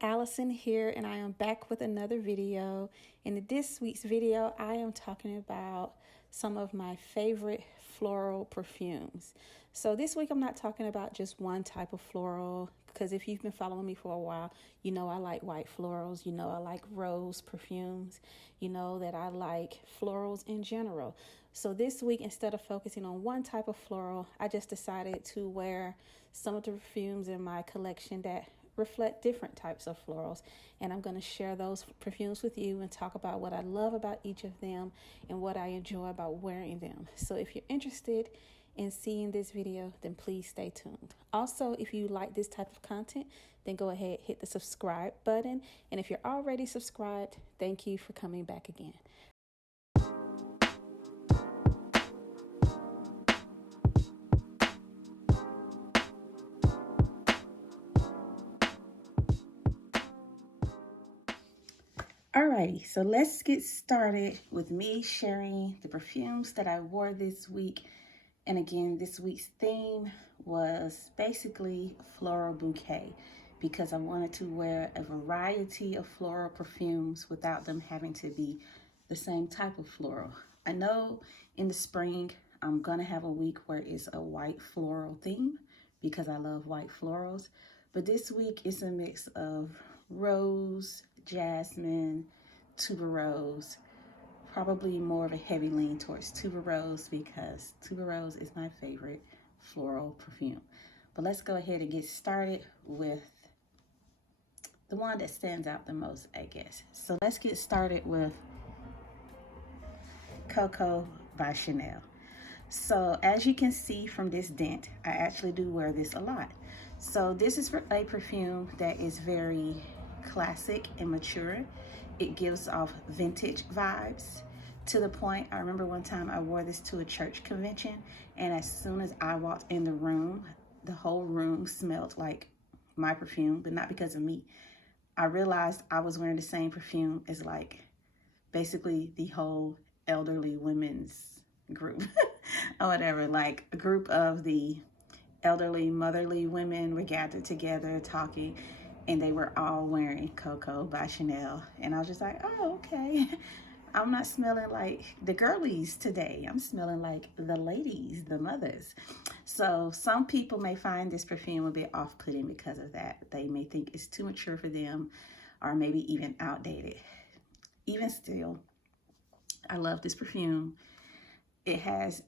Allison here, and I am back with another video. In this week's video, I am talking about some of my favorite floral perfumes. So this week I'm not talking about just one type of floral, because if you've been following me for a while, you know I like white florals, you know I like rose perfumes, you know that I like florals in general. So this week, instead of focusing on one type of floral, I just decided to wear some of the perfumes in my collection that reflect different types of florals, and I'm going to share those perfumes with you and talk about what I love about each of them and what I enjoy about wearing them. So if you're interested in seeing this video, then please stay tuned. Also, if you like this type of content, then go ahead, hit the subscribe button, and if you're already subscribed, thank you for coming back again. Alrighty, so let's get started with me sharing the perfumes that I wore this week. And again, this week's theme was basically floral bouquet, because I wanted to wear a variety of floral perfumes without them having to be the same type of floral. I know in the spring, I'm gonna have a week where it's a white floral theme because I love white florals. But this week it's a mix of rose, jasmine, tuberose, probably more of a heavy lean towards tuberose because tuberose is my favorite floral perfume. But let's go ahead and get started with the one that stands out the most, I guess. So let's get started with Coco by Chanel. So as you can see from this dent, I actually do wear this a lot. So this is a perfume that is very classic and mature. It gives off vintage vibes to the point, I remember one time I wore this to a church convention, and as soon as I walked in the room, the whole room smelled like my perfume, but not because of me. I realized I was wearing the same perfume as like basically the whole elderly women's group or whatever, like a group of the elderly motherly women were gathered together talking, and they were all wearing Coco by Chanel. And I was just like, oh, okay. I'm not smelling like the girlies today. I'm smelling like the ladies, the mothers. So some people may find this perfume a bit off-putting because of that. They may think it's too mature for them or maybe even outdated. Even still, I love this perfume. It has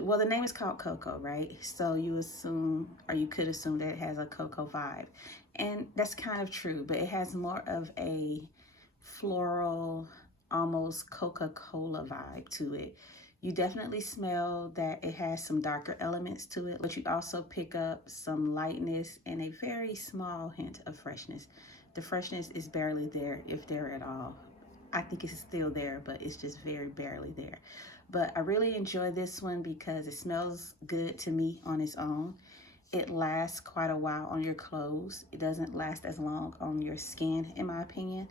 well, the name is called Coco, right? So you assume, or you could assume that it has a cocoa vibe. And that's kind of true, but it has more of a floral, almost Coca-Cola vibe to it. You definitely smell that it has some darker elements to it, but you also pick up some lightness and a very small hint of freshness. The freshness is barely there, if there at all. I think it's still there, but it's just very barely there. But I really enjoy this one because it smells good to me on its own. It lasts quite a while on your clothes. It doesn't last as long on your skin, in my opinion.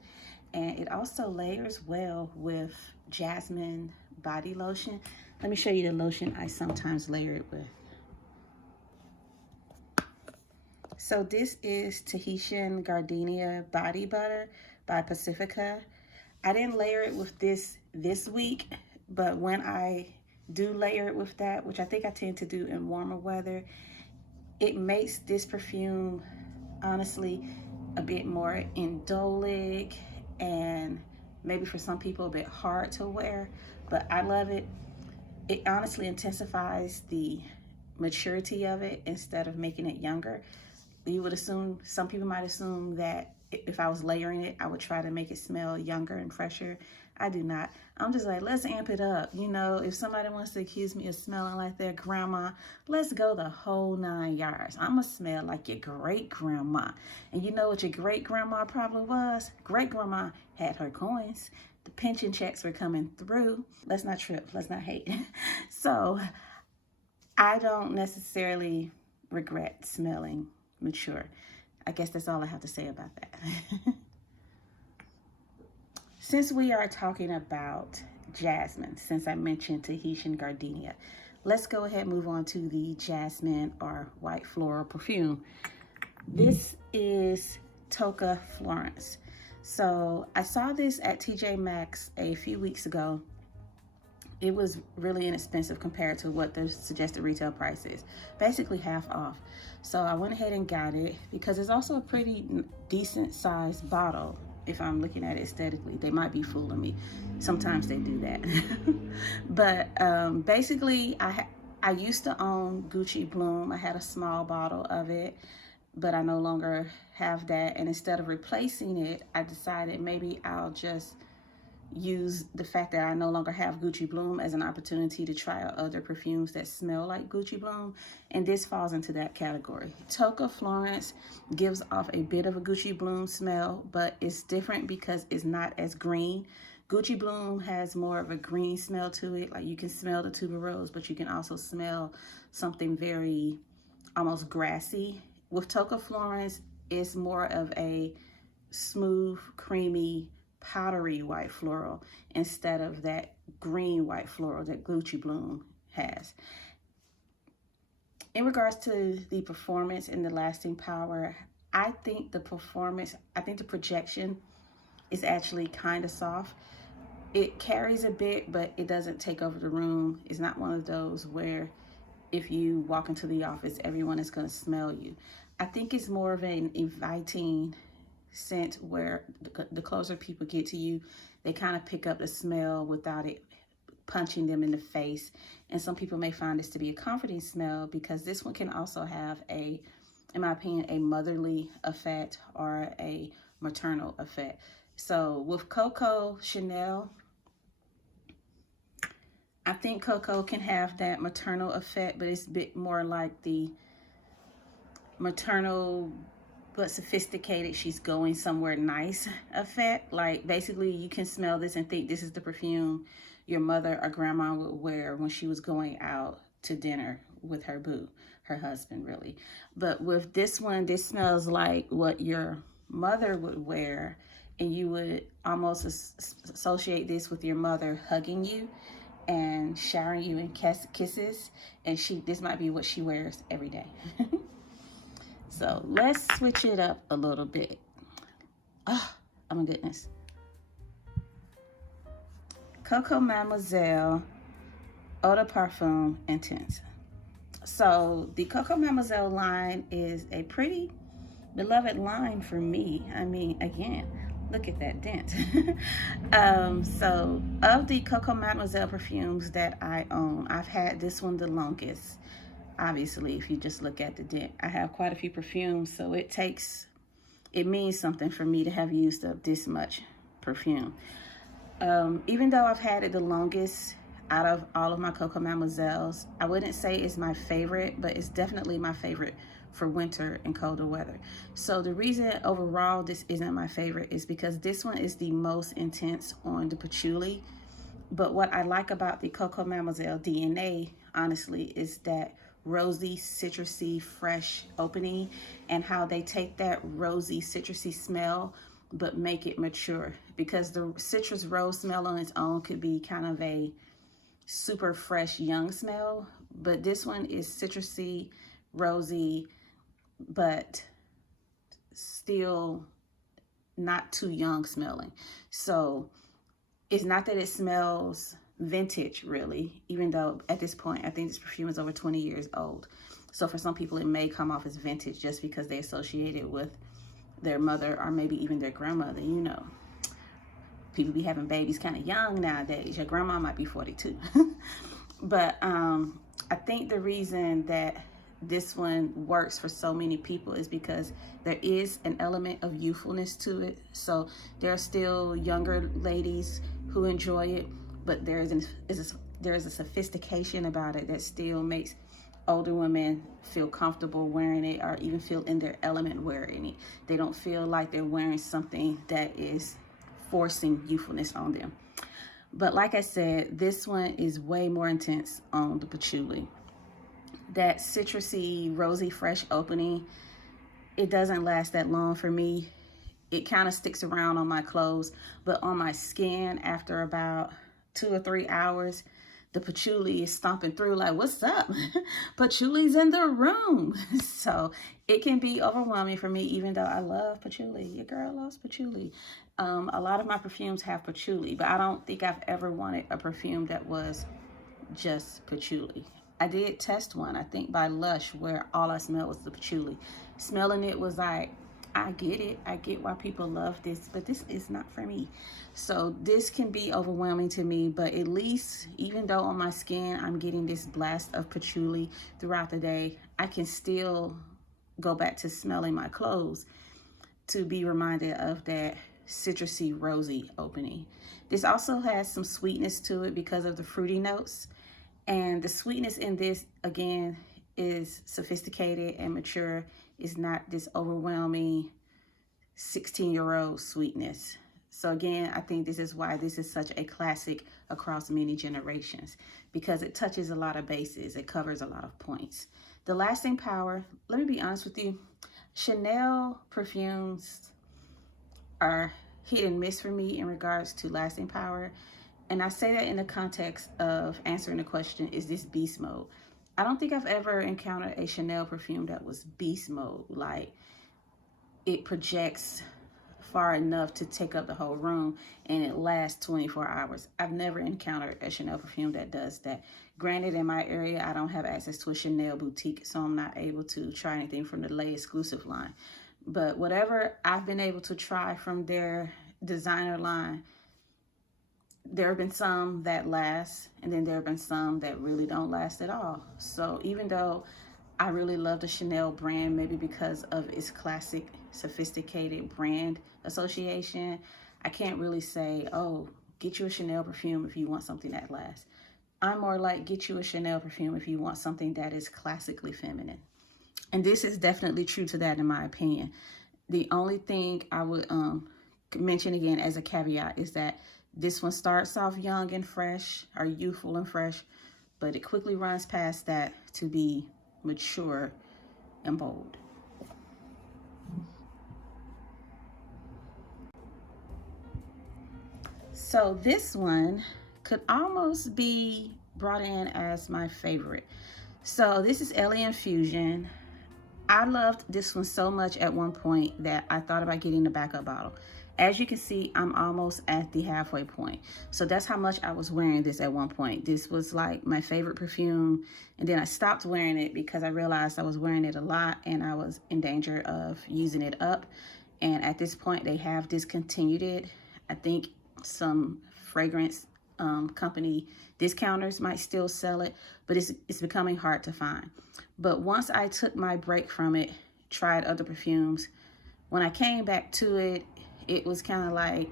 And it also layers well with jasmine body lotion. Let me show you the lotion I sometimes layer it with. So this is Tahitian Gardenia Body Butter by Pacifica. I didn't layer it with this week, but when I do layer it with that, which I think I tend to do in warmer weather, it makes this perfume, honestly, a bit more indolic and maybe for some people a bit hard to wear, but I love it. It honestly intensifies the maturity of it instead of making it younger. You would assume, some people might assume that if I was layering it, I would try to make it smell younger and fresher. I do not. I'm just like, let's amp it up. You know, if somebody wants to accuse me of smelling like their grandma, let's go the whole 9 yards. I'm gonna smell like your great grandma. And you know what your great grandma probably was? Great grandma had her coins. The pension checks were coming through. Let's not trip, let's not hate. So I don't necessarily regret smelling mature. I guess that's all I have to say about that. Since we are talking about jasmine, since I mentioned Tahitian Gardenia, let's go ahead and move on to the jasmine or white floral perfume. This is Tocca Florence. So I saw this at TJ Maxx a few weeks ago. It was really inexpensive compared to what the suggested retail price is, basically half off. So I went ahead and got it because it's also a pretty decent sized bottle. If I'm looking at it aesthetically, they might be fooling me. Sometimes they do that. But basically, I used to own Gucci Bloom. I had a small bottle of it, but I no longer have that. And instead of replacing it, I decided maybe I'll just use the fact that I no longer have Gucci Bloom as an opportunity to try out other perfumes that smell like Gucci Bloom, and this falls into that category. Tocca Florence gives off a bit of a Gucci Bloom smell, but it's different because it's not as green. Gucci Bloom has more of a green smell to it, like you can smell the tuberose, but you can also smell something very almost grassy. With Tocca Florence, it's more of a smooth, creamy, powdery white floral instead of that green white floral that Gucci Bloom has. In regards to the performance and the lasting power, I think the projection is actually kind of soft. It carries a bit, but it doesn't take over the room. It's not one of those where if you walk into the office, everyone is going to smell you. I think it's more of an inviting scent where the closer people get to you, they kind of pick up the smell without it punching them in the face. And some people may find this to be a comforting smell because this one can also have in my opinion, a motherly effect or a maternal effect. So with Coco Chanel, I think Coco can have that maternal effect, but it's a bit more like the maternal but sophisticated, she's going somewhere nice effect. Like basically you can smell this and think this is the perfume your mother or grandma would wear when she was going out to dinner with her boo, her husband really. But with this one, this smells like what your mother would wear, and you would almost associate this with your mother hugging you and showering you in kisses, and this might be what she wears every day. So let's switch it up a little bit. Oh my goodness. Coco Mademoiselle Eau de Parfum Intense. So the Coco Mademoiselle line is a pretty beloved line for me. I mean, again, look at that dent. So of the Coco Mademoiselle perfumes that I own, I've had this one the longest. Obviously, if you just look at the dent, I have quite a few perfumes, so it means something for me to have used up this much perfume. Even though I've had it the longest out of all of my Coco Mademoiselles, I wouldn't say it's my favorite, but it's definitely my favorite for winter and colder weather. So the reason overall this isn't my favorite is because this one is the most intense on the patchouli. But what I like about the Coco Mademoiselle DNA, honestly, is that rosy, citrusy, fresh opening, and how they take that rosy, citrusy smell but make it mature, because the citrus rose smell on its own could be kind of a super fresh young smell, but this one is citrusy, rosy, but still not too young smelling. So it's not that it smells vintage really, even though at this point I think this perfume is over 20 years old. So for some people it may come off as vintage just because they associate it with their mother or maybe even their grandmother. You know, people be having babies kind of young nowadays. Your grandma might be 42. But I think the reason that this one works for so many people is because there is an element of youthfulness to it. So there are still younger ladies who enjoy it, but there is a sophistication about it that still makes older women feel comfortable wearing it or even feel in their element wearing it. They don't feel like they're wearing something that is forcing youthfulness on them. But like I said, this one is way more intense on the patchouli. That citrusy, rosy, fresh opening, it doesn't last that long for me. It kind of sticks around on my clothes, but on my skin after about 2 or 3 hours, the patchouli is stomping through like, what's up? Patchouli's in the room. So it can be overwhelming for me, even though I love patchouli. Your girl loves patchouli. A lot of my perfumes have patchouli, but I don't think I've ever wanted a perfume that was just patchouli. I did test one, I think by Lush, where all I smelled was the patchouli. Smelling it was like, I get it. I get why people love this, but this is not for me. So this can be overwhelming to me, but at least, even though on my skin I'm getting this blast of patchouli throughout the day, I can still go back to smelling my clothes to be reminded of that citrusy, rosy opening. This also has some sweetness to it because of the fruity notes. And the sweetness in this, again, is sophisticated and mature. It's not this overwhelming 16-year-old sweetness. So again, I think this is why this is such a classic across many generations, because it touches a lot of bases. It covers a lot of points. The lasting power, let me be honest with you, Chanel perfumes are hit and miss for me in regards to lasting power. And I say that in the context of answering the question, is this beast mode? I don't think I've ever encountered a Chanel perfume that was beast mode. Like, it projects far enough to take up the whole room and it lasts 24 hours. I've never encountered a Chanel perfume that does that. Granted, in my area, I don't have access to a Chanel boutique, so I'm not able to try anything from the Lay exclusive line. But whatever I've been able to try from their designer line, there have been some that last, and then there have been some that really don't last at all. So even though I really love the Chanel brand, maybe because of its classic, sophisticated brand association, I can't really say, oh, get you a Chanel perfume if you want something that lasts. I'm more like, get you a Chanel perfume if you want something that is classically feminine. And this is definitely true to that, in my opinion. The only thing I would mention again as a caveat is that this one starts off young and fresh, or youthful and fresh, but it quickly runs past that to be mature and bold. So this one could almost be brought in as my favorite. So this is Alien Fusion. I loved this one so much at one point that I thought about getting the backup bottle. As you can see, I'm almost at the halfway point. So that's how much I was wearing this at one point. This was like my favorite perfume. And then I stopped wearing it because I realized I was wearing it a lot and I was in danger of using it up. And at this point, they have discontinued it. I think some fragrance company discounters might still sell it, but it's becoming hard to find. But once I took my break from it, tried other perfumes, when I came back to it, it was kind of like,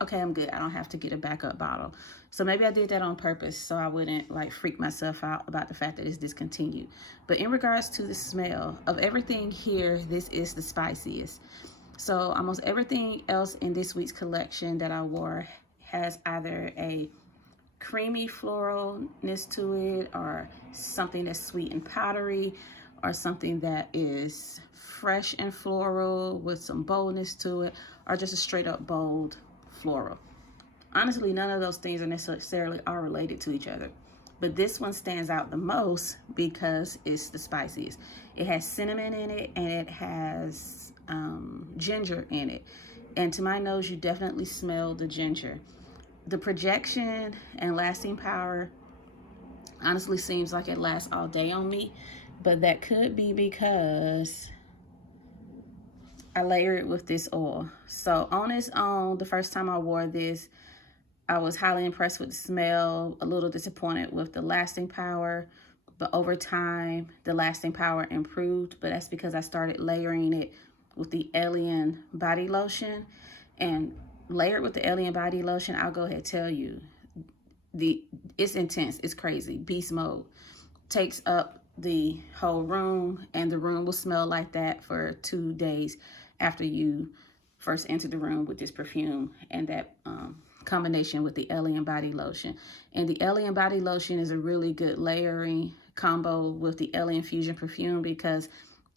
okay, I'm good. I don't have to get a backup bottle. So maybe I did that on purpose so I wouldn't like freak myself out about the fact that it's discontinued. But in regards to the smell, of everything here, this is the spiciest. So almost everything else in this week's collection that I wore has either a creamy floralness to it, or something that's sweet and powdery, or something that is fresh and floral with some boldness to it, or just a straight up bold floral. Honestly, none of those things are necessarily are related to each other, but this one stands out the most because it's the spiciest. It has cinnamon in it, and it has ginger in it, and to my nose, you definitely smell the ginger. The projection and lasting power honestly seems like it lasts all day on me, but that could be because I layer it with this oil. So on its own, the first time I wore this, I was highly impressed with the smell, a little disappointed with the lasting power, but over time, the lasting power improved, but that's because I started layering it with the Alien body lotion. And layered with the Alien body lotion, I'll go ahead and tell you, it's intense, it's crazy. Beast mode takes up the whole room, and the room will smell like that for 2 days after you first enter the room with this perfume and that combination with the Alien body lotion. And the Alien body lotion is a really good layering combo with the Alien Fusion perfume because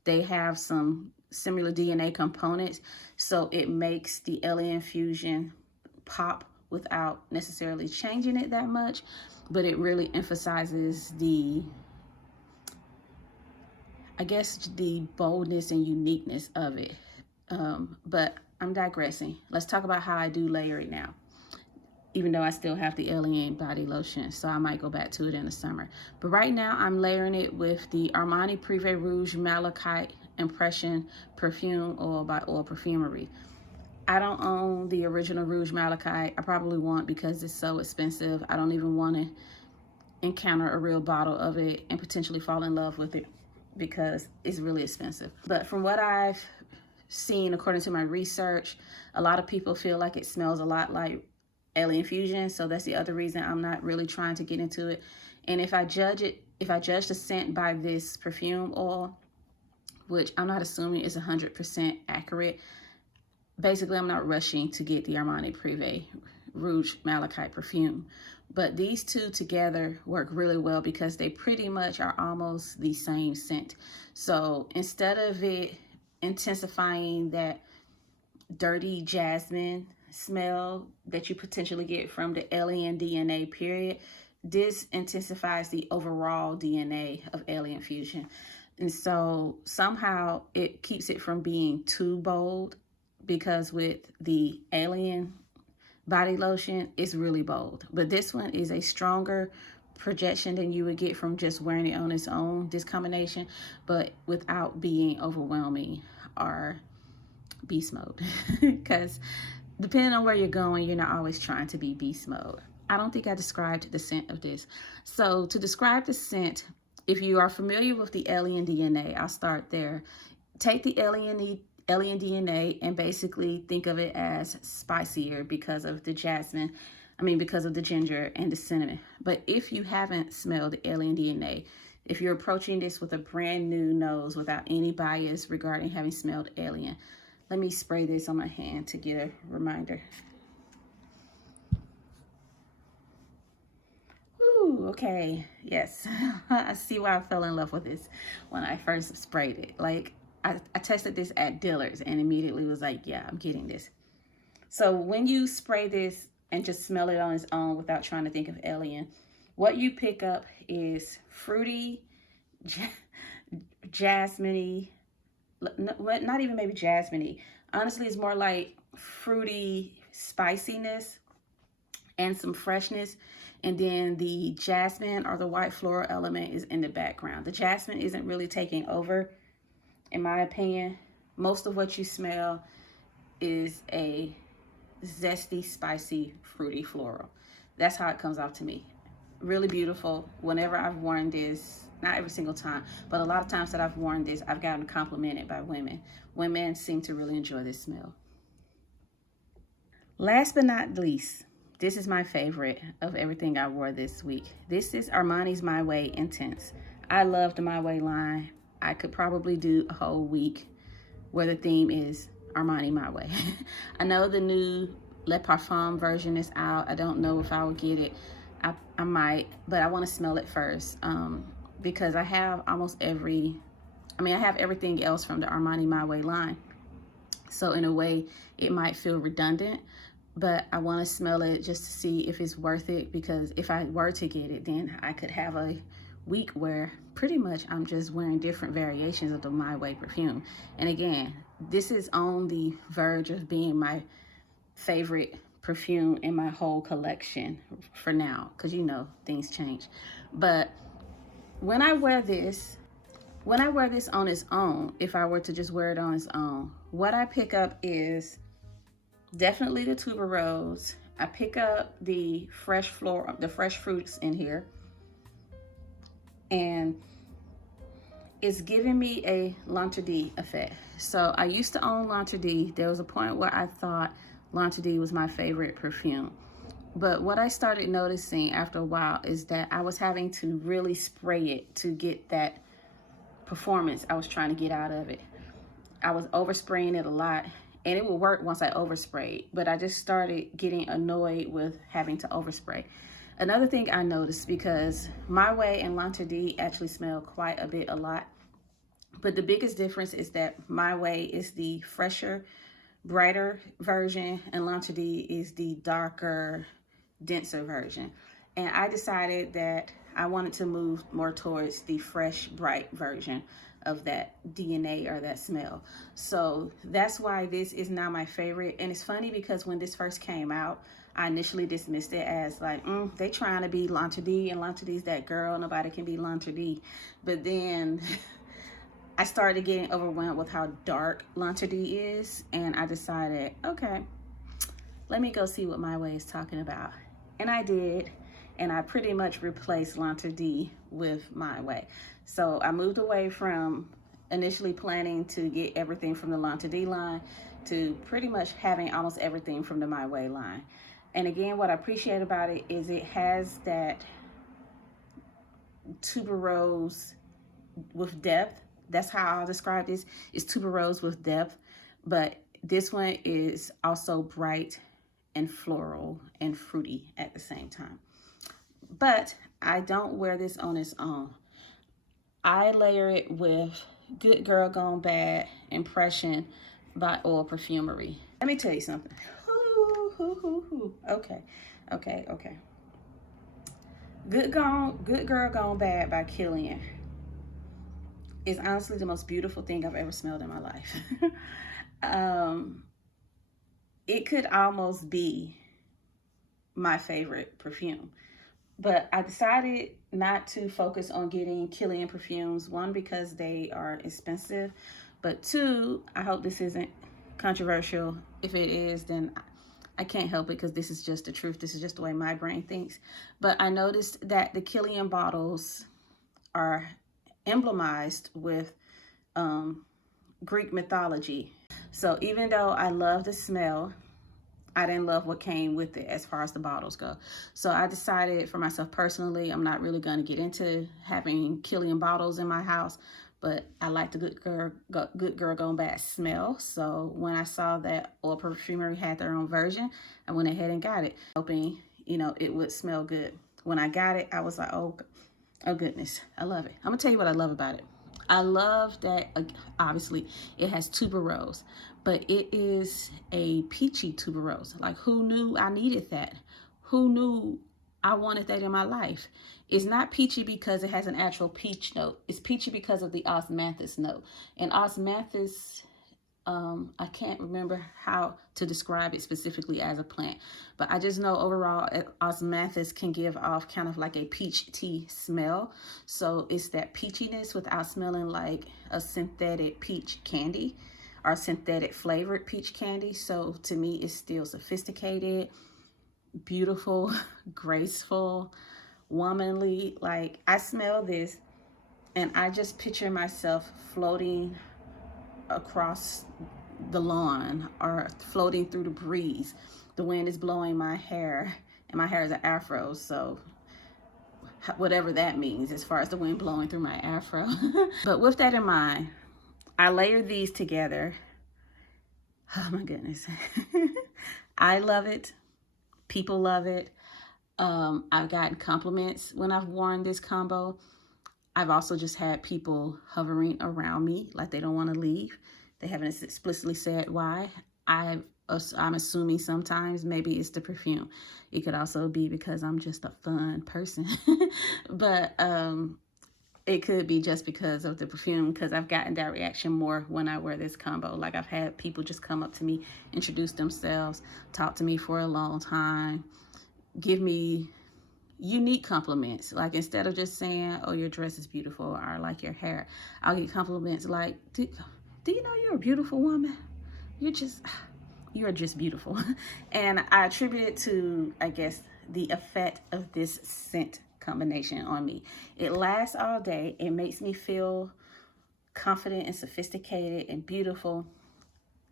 they have some similar DNA components, so it makes the Alien Fusion pop without necessarily changing it that much, but it really emphasizes the, I guess, the boldness and uniqueness of it. But I'm digressing. Let's talk about how I do layer it now, even though I still have the Kilian body lotion, so I might go back to it in the summer. But right now I'm layering it with the Armani Privé Rouge Malachite Impression Perfume Oil by Oil Perfumery. I don't own the original Rouge Malachite. I probably won't because it's so expensive. I don't even want to encounter a real bottle of it and potentially fall in love with it because it's really expensive. But from what I've seen, according to my research, a lot of people feel like it smells a lot like Alien Fusion, so that's the other reason I'm not really trying to get into it. And if I judge the scent by this perfume oil, which I'm not assuming is 100% accurate, basically I'm not rushing to get the Armani Privé Rouge Malachite perfume. But these two together work really well because they pretty much are almost the same scent. So instead of it intensifying that dirty jasmine smell that you potentially get from the alien DNA period, this intensifies the overall DNA of Alien Fusion. And so somehow it keeps it from being too bold, because with the Alien body lotion, it's really bold. But this one is a stronger projection than you would get from just wearing it on its own, this combination, but without being overwhelming or beast mode. Because depending on where you're going, you're not always trying to be beast mode. I don't think I described the scent of this. So to describe the scent, if you are familiar with the Alien DNA, I'll start there. Take the Alien DNA and basically think of it as spicier because of the jasmine. Because of the ginger and the cinnamon. But if you haven't smelled the Alien DNA, if you're approaching this with a brand new nose without any bias regarding having smelled Alien, let me spray this on my hand to get a reminder. Ooh, okay, yes. I see why I fell in love with this when I first sprayed it. Like, I tested this at Dillard's and immediately was like, yeah, I'm getting this. So when you spray this and just smell it on its own without trying to think of Alien, what you pick up is fruity, jasmine-y, not even maybe jasmine-y. Honestly, it's more like fruity spiciness and some freshness. And then the jasmine or the white floral element is in the background. The jasmine isn't really taking over, in my opinion. Most of what you smell is a zesty, spicy, fruity floral. That's how it comes off to me. Really beautiful. Whenever I've worn this, not every single time, but a lot of times that I've worn this, I've gotten complimented by women. Women seem to really enjoy this smell. Last but not least, this is my favorite of everything I wore this week. This is Armani's My Way Intense. I love the My Way line. I could probably do a whole week where the theme is Armani My Way. I know the new Le Parfum version is out. I don't know if I would get it. I might, but I want to smell it first because I have almost I have everything else from the Armani My Way line. So in a way, it might feel redundant, but I want to smell it just to see if it's worth it, because if I were to get it, then I could have a week where pretty much I'm just wearing different variations of the My Way perfume. And again, this is on the verge of being my favorite perfume in my whole collection for now, because you know things change. But when I wear this on its own, if I were to just wear it on its own, what I pick up is definitely the tuberose. I pick up the fresh fruits in here, and it's giving me a L'Interdit effect. So I used to own L'Interdit. There was a point where I thought L'Interdit was my favorite perfume. But what I started noticing after a while is that I was having to really spray it to get that performance I was trying to get out of it. I was overspraying it a lot, and it would work once I oversprayed, but I just started getting annoyed with having to overspray. Another thing I noticed, because My Way and L'Interdit actually smell quite a bit alike, but the biggest difference is that My Way is the fresher, brighter version, and L'Entrée is the darker, denser version. And I decided that I wanted to move more towards the fresh, bright version of that DNA or that smell. So that's why this is now my favorite. And it's funny because when this first came out, I initially dismissed it as like, they trying to be L'Entrée, and L'Entrée's that girl, nobody can be L'Entrée. But then I started getting overwhelmed with how dark L'Entrée is, and I decided, okay, let me go see what My Way is talking about. And I did, and I pretty much replaced L'Entrée with My Way. So I moved away from initially planning to get everything from the L'Entrée line to pretty much having almost everything from the My Way line. And again, what I appreciate about it is it has that tuberose with depth. That's how I'll describe this. It's tuberose with depth, but this one is also bright and floral and fruity at the same time. But I don't wear this on its own. I layer it with Good Girl Gone Bad Impression by Perfumery. Let me tell you something. Okay. Good Girl Gone Bad by Kilian is honestly the most beautiful thing I've ever smelled in my life. It could almost be my favorite perfume. But I decided not to focus on getting Kilian perfumes. One, because they are expensive. But two, I hope this isn't controversial. If it is, then I can't help it because this is just the truth. This is just the way my brain thinks. But I noticed that the Kilian bottles are emblemized with Greek mythology. So even though I love the smell, I didn't love what came with it as far as the bottles go. So I decided for myself personally, I'm not really going to get into having Kilian bottles in my house, but I like the Good Girl Gone Bad smell. So when I saw that Perfumery had their own version, I went ahead and got it, hoping, it would smell good. When I got it, I was like, oh goodness, I love it. I'm gonna tell you what I love about it. I love that, obviously, it has tuberose, but it is a peachy tuberose. Like, who knew I needed that? Who knew I wanted that in my life? It's not peachy because it has an actual peach note. It's peachy because of the osmanthus note. And osmanthus, I can't remember how to describe it specifically as a plant, but I just know overall osmanthus can give off kind of like a peach tea smell. So it's that peachiness without smelling like a synthetic peach candy or synthetic flavored peach candy. So to me, it's still sophisticated, beautiful, graceful, womanly. Like, I smell this and I just picture myself floating across the lawn or floating through the breeze. The wind is blowing my hair, and my hair is an afro, so whatever that means as far as the wind blowing through my afro. But with that in mind, I layer these together. Oh my goodness. I love it. People love it. I've gotten compliments when I've worn this combo. I've also just had people hovering around me like they don't want to leave. They haven't explicitly said why. I'm assuming sometimes maybe it's the perfume. It could also be because I'm just a fun person. But it could be just because of the perfume, because I've gotten that reaction more when I wear this combo. Like, I've had people just come up to me, introduce themselves, talk to me for a long time, give me unique compliments. Like, instead of just saying, oh, your dress is beautiful, or I like your hair, I'll get compliments like, do you know you're a beautiful woman? You're just beautiful. And I attribute it to, I guess, the effect of this scent combination on me. It lasts all day. It makes me feel confident and sophisticated and beautiful.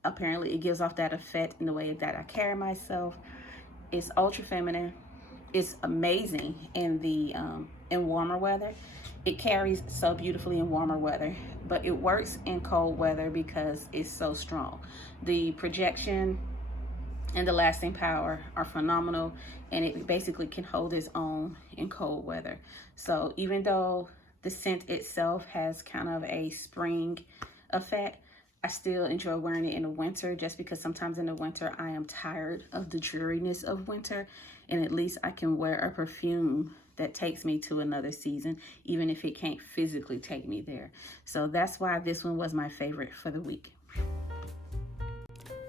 Apparently it gives off that effect in the way that I carry myself. It's ultra feminine. It's amazing in warmer weather. It carries so beautifully in warmer weather, but it works in cold weather because it's so strong. The projection and the lasting power are phenomenal, and it basically can hold its own in cold weather. So even though the scent itself has kind of a spring effect, I still enjoy wearing it in the winter, just because sometimes in the winter I am tired of the dreariness of winter, and at least I can wear a perfume that takes me to another season, even if it can't physically take me there. So that's why this one was my favorite for the week.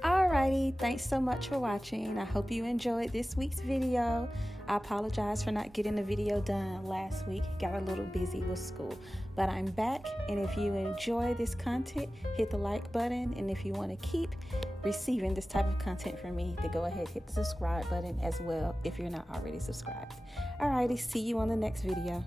Alrighty, thanks so much for watching. I hope you enjoyed this week's video. I apologize for not getting the video done last week. Got a little busy with school, but I'm back. And if you enjoy this content, hit the like button. And if you want to keep receiving this type of content from me, then go ahead, hit the subscribe button as well if you're not already subscribed. Alrighty, see you on the next video.